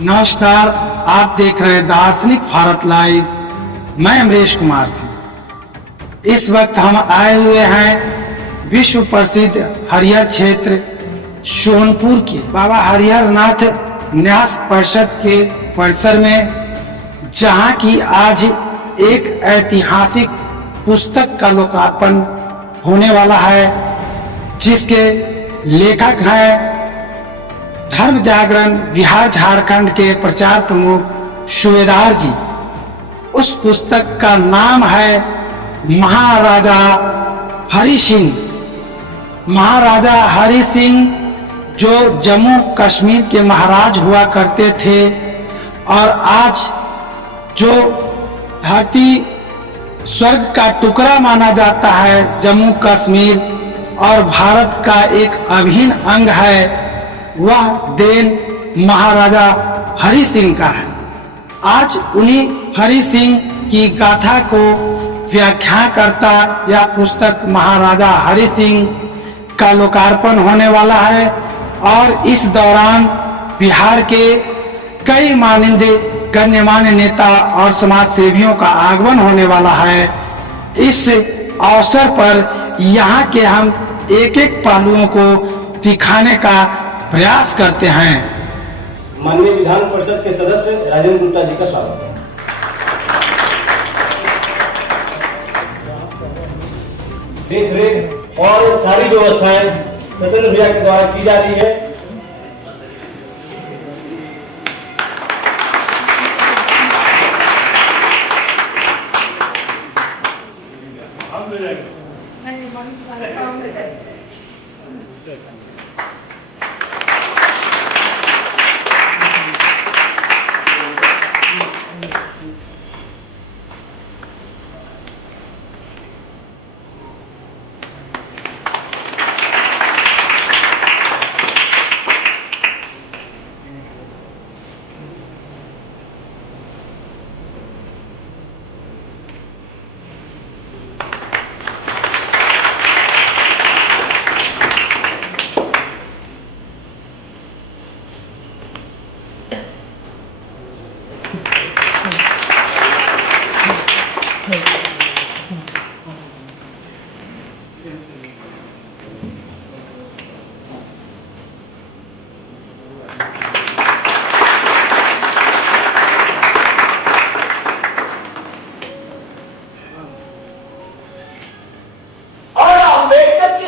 नमस्कार, आप देख रहे हैं दार्शनिक भारत लाइव। मैं अमरीश कुमार सिंह। इस वक्त हम आए हुए हैं विश्व प्रसिद्ध हरिहर क्षेत्र सोनपुर के बाबा हरिहर नाथ न्यास परिषद के परिसर में, जहां की आज एक ऐतिहासिक पुस्तक का लोकार्पण होने वाला है, जिसके लेखक हैं धर्म जागरण बिहार झारखंड के प्रचार प्रमुख सूबेदार जी। उस पुस्तक का नाम है महाराजा हरि सिंह। महाराजा हरि सिंह जो जम्मू कश्मीर के महाराज हुआ करते थे और आज जो धरती स्वर्ग का टुकड़ा माना जाता है जम्मू कश्मीर और भारत का एक अभिन्न अंग है, वह देन महाराजा हरि सिंह का है। आज उन्हीं हरि सिंह की गाथा को व्याख्या करता यह पुस्तक महाराजा हरि सिंह का लोकार्पण होने वाला है और इस दौरान बिहार के कई माननीय गण्यमान्य नेता और समाज सेवियों का आगमन होने वाला है। इस अवसर पर यहाँ के हम एक एक पहलुओं को दिखाने का प्रयास करते हैं। माननीय विधान परिषद के सदस्य राजेंद्र गुप्ता जी का स्वागत है। देख रेख और सारी व्यवस्थाएं सत्येंद्र भैया के द्वारा की जा रही है।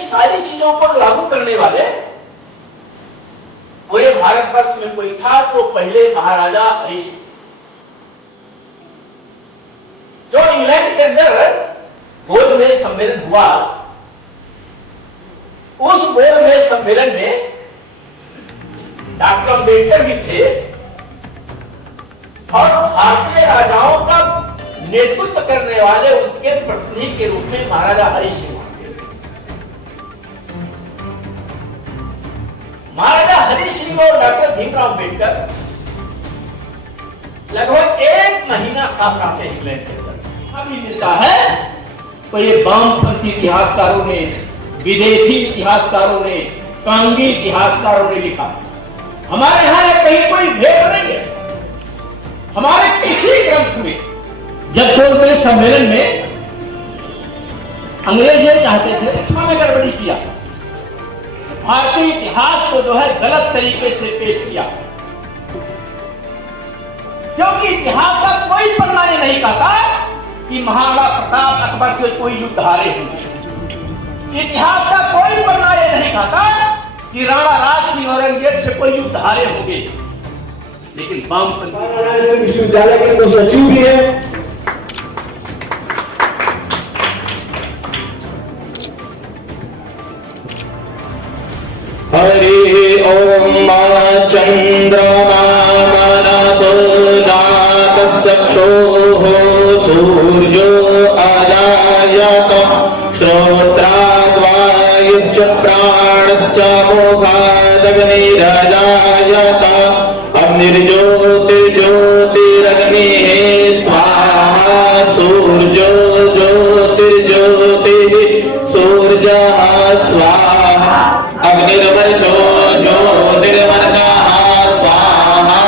सारी चीजों को लागू करने वाले पूरे भारतवर्ष में कोई था तो पहले महाराजा हरि सिंह, जो इंग्लैंड के अंदर बोर्ड में सम्मेलन हुआ। उस बोर्ड में सम्मेलन में डॉक्टर अम्बेडकर भी थे और भारतीय राजाओं का नेतृत्व करने वाले उनके प्रतिनिधि के रूप में महाराजा हरि सिंह। महाराजा हरि सिंह और डॉक्टर भीमराव अम्बेडकर लगभग 1 महीना साथ रहते हैं इंग्लैंड के अंदर। अभी मिलता है तो ये वामपंथी इतिहासकारों ने, विदेशी इतिहासकारों ने, कांगी इतिहासकारों ने लिखा। हमारे यहां कहीं कोई भेद नहीं है। हमारे किसी ग्रंथ में जब कोई सम्मेलन में अंग्रेज ये चाहते थे शिक्षा में गड़बड़ी किया, भारतीय इतिहास को जो है गलत तरीके से पेश किया, क्योंकि इतिहास का कोई पन्ना ये नहीं कहता कि महाराणा प्रताप अकबर से कोई युद्ध हारे होंगे। इतिहास का कोई पन्ना ये नहीं कहता कि राणा राज सिंह औरंगजेब से कोई युद्ध हारे होंगे। लेकिन वामपंथी विश्वविद्यालय के दो सचिव भी है। हरि ओम चंद्रमा मनसो जातः चक्षुः सूर्यो अजायत श्रोत्राद् वायुश्च प्राणश्च मुखादग्निरजायत अग्निर्ज्योतिर्ज्योतिरग्निः स्वाहा सूर्यो ज्योतिर्ज्योतिः सूर्यः स्वाहा अग्निर्वर्चो ज्योतिर्वर्चः स्वाहा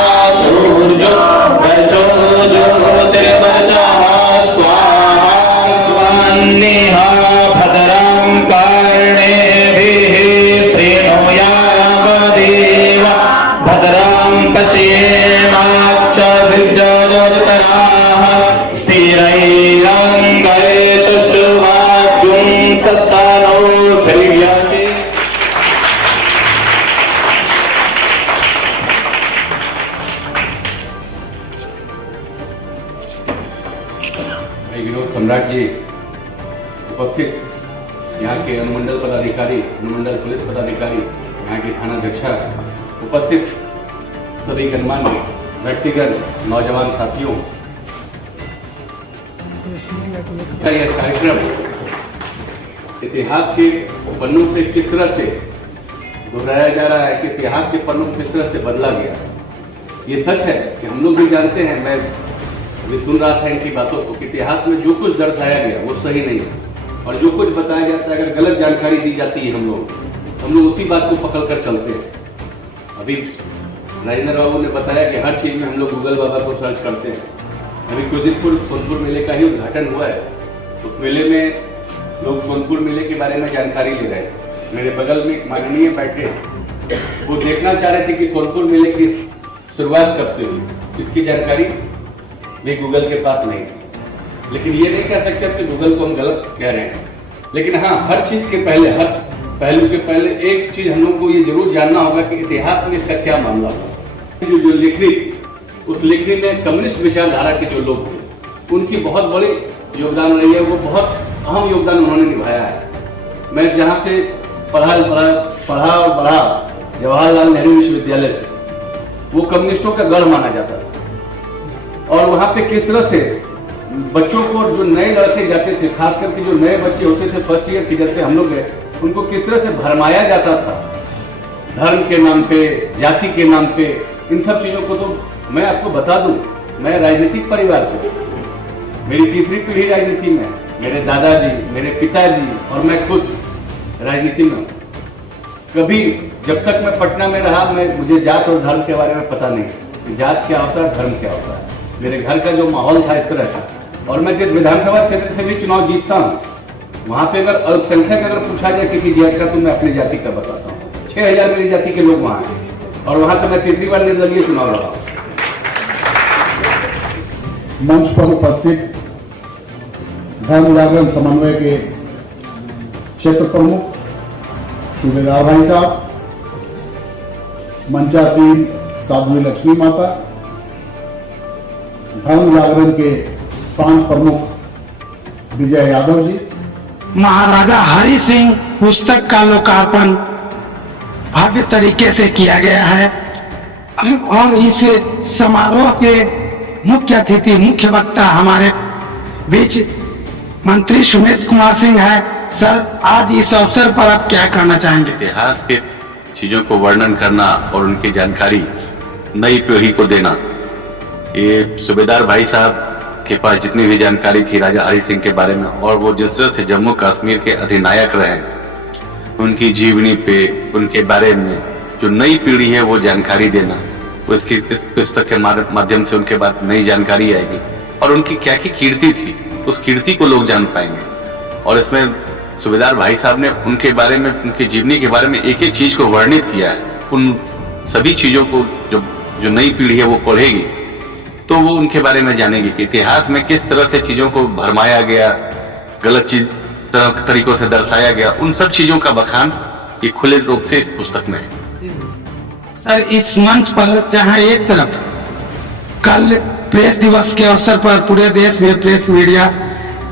के अनुमंडल पदाधिकारी, अनुमंडल पुलिस पदाधिकारी, यहाँ के थानाध्यक्षा, उपस्थित सभी गणमान्य व्यक्तिगण, नौजवान साथियों, यह कार्यक्रम इतिहास के पन्नों से किस तरह से दोहराया जा रहा है कि इतिहास के पन्नों किस तरह से बदला गया। ये सच है कि हम लोग भी जानते हैं, मैं भी सुन रहा था इनकी बातों को, कि इतिहास में जो कुछ दर्शाया गया वो सही नहीं है, और जो कुछ बताया जाता है, अगर गलत जानकारी दी जाती है हम लोग उसी बात को पकड़ कर चलते हैं। अभी राजेंद्र बाबू ने बताया कि हर चीज़ में हम लोग गूगल बाबा को सर्च करते हैं। अभी कुछ दिन पूर्व सोनपुर मेले का ही उद्घाटन हुआ है। उस मेले में लोग सोनपुर मेले के बारे में जानकारी ले रहे थे। मेरे बगल में माननीय बैठे, वो देखना चाह रहे थे कि सोनपुर मेले की शुरुआत कब से हुई, इसकी जानकारी भी गूगल के पास नहीं थी। लेकिन ये नहीं कह सकते कि गूगल को हम गलत कह रहे हैं। लेकिन हाँ, हर चीज़ के पहले, हर पहलू के पहले एक चीज़ हम लोग को ये जरूर जानना होगा कि इतिहास में इसका क्या मामला था। जो लेखनी, उस लेखनी में कम्युनिस्ट विचारधारा के जो लोग थे, उनकी बहुत बड़ी योगदान रही है। वो बहुत अहम योगदान उन्होंने निभाया है। मैं जहाँ से पढ़ा और बढ़ा, जवाहरलाल नेहरू विश्वविद्यालय से, वो कम्युनिस्टों का गढ़ माना जाता था। और वहाँ पे किस तरह से बच्चों को, जो नए लड़के जाते थे, खास करके जो नए बच्चे होते थे फर्स्ट ईयर के, जैसे हम लोग गए, उनको किस तरह से भरमाया जाता था धर्म के नाम पे, जाति के नाम पे। इन सब चीज़ों को तो मैं आपको बता दूं, मैं राजनीतिक परिवार से, मेरी तीसरी पीढ़ी राजनीति में, मेरे दादाजी, मेरे पिताजी और मैं खुद राजनीति में। कभी जब तक मैं पटना में रहा, मुझे जात और धर्म के बारे में पता नहीं, जात क्या होता है, धर्म क्या होता है। मेरे घर का जो माहौल था इस तरह का। और मैं जिस विधानसभा क्षेत्र से भी चुनाव जीतता हूँ, वहाँ पे अगर अल्पसंख्यक अगर पूछा जाए किसी जाति का, तो मैं अपनी जाति का बताता हूँ। 6000 मेरी जाति के लोग वहाँ हैं, और वहाँ से मैं तीसरी बार निर्दलीय चुनाव लड़ा। मंच पर उपस्थित धर्म जागरण समन्वय के क्षेत्र प्रमुख सूबेदार भाई साहब, मंचासीन साध्वी लक्ष्मी माता, धर्म जागरण के प्रांत प्रमुख विजय यादव जी, महाराजा हरि सिंह पुस्तक का लोकार्पण भव्य तरीके से किया गया है। और इस समारोह के मुख्य अतिथि, मुख्य वक्ता हमारे बीच मंत्री सुमित कुमार सिंह है। सर, आज इस अवसर पर आप क्या कहना चाहेंगे? इतिहास के चीजों को वर्णन करना और उनकी जानकारी नई पीढ़ी को देना, ये सूबेदार भाई साहब के पास जितनी भी जानकारी थी राजा हरि सिंह के बारे में, और वो जिस तरह से जम्मू कश्मीर के अधिनायक रहे, उनकी जीवनी पे, उनके बारे में जो नई पीढ़ी है वो जानकारी देना, उसकी इस पुस्तक के माध्यम से उनके बाद नई जानकारी आएगी। और उनकी क्या की कीर्ति थी, उस कीर्ति को लोग जान पाएंगे। और इसमें सूबेदार भाई साहब ने उनके बारे में, उनकी जीवनी के बारे में एक एक चीज को वर्णित किया है। उन सभी चीजों को जो नई पीढ़ी है वो पढ़ेगी, तो वो उनके बारे में जानेगी कि इतिहास में किस तरह से चीजों को भरमाया गया, गलत चीज तरीकों से दर्शाया गया। उन सब चीजों का बखान ये खुले रूप से इस पुस्तक में है। सर, इस मंच पर जहां एक तरफ कल प्रेस दिवस के अवसर पर पूरे देश में प्रेस मीडिया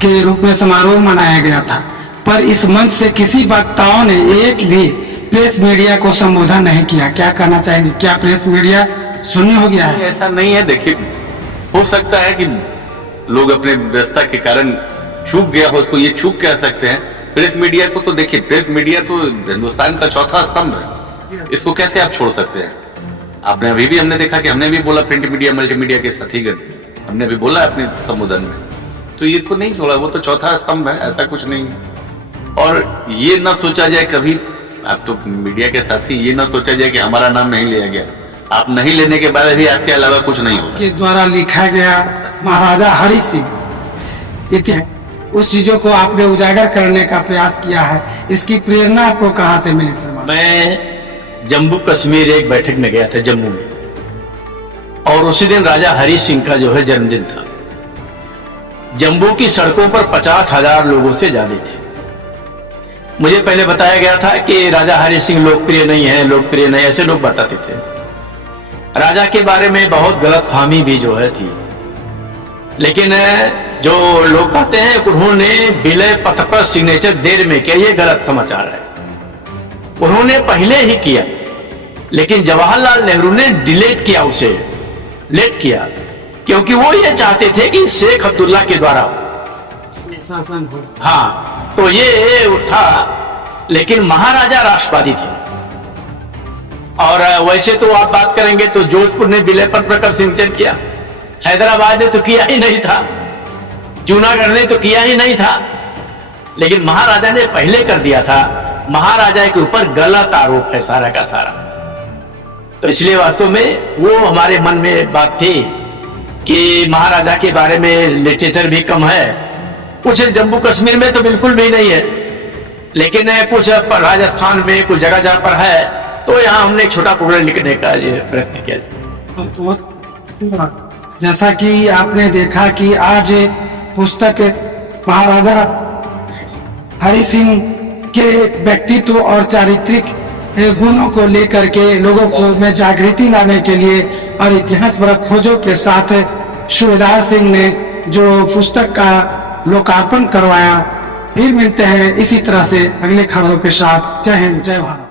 के रूप में समारोह मनाया गया था, पर इस मंच से किसी वक्ताओं ने एक भी प्रेस मीडिया को संबोधन नहीं किया। क्या कहना चाहेंगे? क्या प्रेस मीडिया शून्य हो गया है? ऐसा नहीं है। देखिए, हो सकता है कि लोग अपने व्यस्तता के कारण चूक गया हो, उसको ये चूक कह सकते हैं। प्रेस मीडिया को तो देखिए, प्रेस मीडिया तो हिंदुस्तान का चौथा स्तंभ है, इसको कैसे आप छोड़ सकते हैं? आपने अभी भी, हमने देखा कि हमने भी बोला प्रिंट मीडिया मल्टीमीडिया के साथीगण, हमने भी बोला अपने संबोधन में, तो ये तो नहीं छोड़ा, वो तो चौथा स्तंभ है, ऐसा कुछ नहीं है। और ये ना सोचा जाए कभी, आप तो मीडिया के साथी, ये ना सोचा जाए कि हमारा नाम नहीं लिया गया। आप नहीं लेने के बाद भी आपके अलावा कुछ नहीं होगा। के द्वारा लिखा गया महाराजा हरि सिंह इतिहास, उस चीजों को आपने उजागर करने का प्रयास किया है। इसकी प्रेरणा आपको कहाँ से मिली सर? मैं जम्मू कश्मीर एक बैठक में गया था, जम्मू में, और उसी दिन राजा हरि सिंह का जो है जन्मदिन था। जम्मू की सड़कों पर 50,000 लोगों से ज्यादा थे। मुझे पहले बताया गया था कि राजा हरि सिंह लोकप्रिय नहीं है, लोकप्रिय नहीं, ऐसे लोग बताते थे। राजा के बारे में बहुत गलतफहमी भी जो है थी, लेकिन जो लोग कहते हैं कि उन्होंने विलय पत्र पर सिग्नेचर देर में किया, ये गलत समाचार है। उन्होंने पहले ही किया, लेकिन जवाहरलाल नेहरू ने डिलेट किया, उसे लेट किया, क्योंकि वो ये चाहते थे कि शेख अब्दुल्ला के द्वारा शासन हो। हाँ, तो ये उठा, लेकिन महाराजा राष्ट्रवादी थे। और वैसे तो आप बात करेंगे तो जोधपुर ने विलय पत्र पर कब सिग्नेचर किया? हैदराबाद ने तो किया ही नहीं था, जूनागढ़ ने तो किया ही नहीं था, लेकिन महाराजा ने पहले कर दिया था। महाराजा के ऊपर गलत आरोप है सारा का सारा। तो इसलिए वास्तव में वो हमारे मन में बात थी कि महाराजा के बारे में लिटरेचर भी कम है, कुछ जम्मू कश्मीर में तो बिल्कुल भी नहीं है, लेकिन कुछ राजस्थान में कुछ जगह जहां पर है, तो यहाँ हमने एक छोटा टुकड़ा लिखने का प्रयत्न किया। जैसा कि आपने देखा कि आज पुस्तक महाराजा हरि सिंह के व्यक्तित्व और चारित्रिक गुणों को लेकर के लोगों को में जागृति लाने के लिए और इतिहास पर खोजों के साथ सूबेदार सिंह ने जो पुस्तक का लोकार्पण करवाया। फिर मिलते हैं इसी तरह से अगले खबरों के साथ। जय हिंद, जय भारत।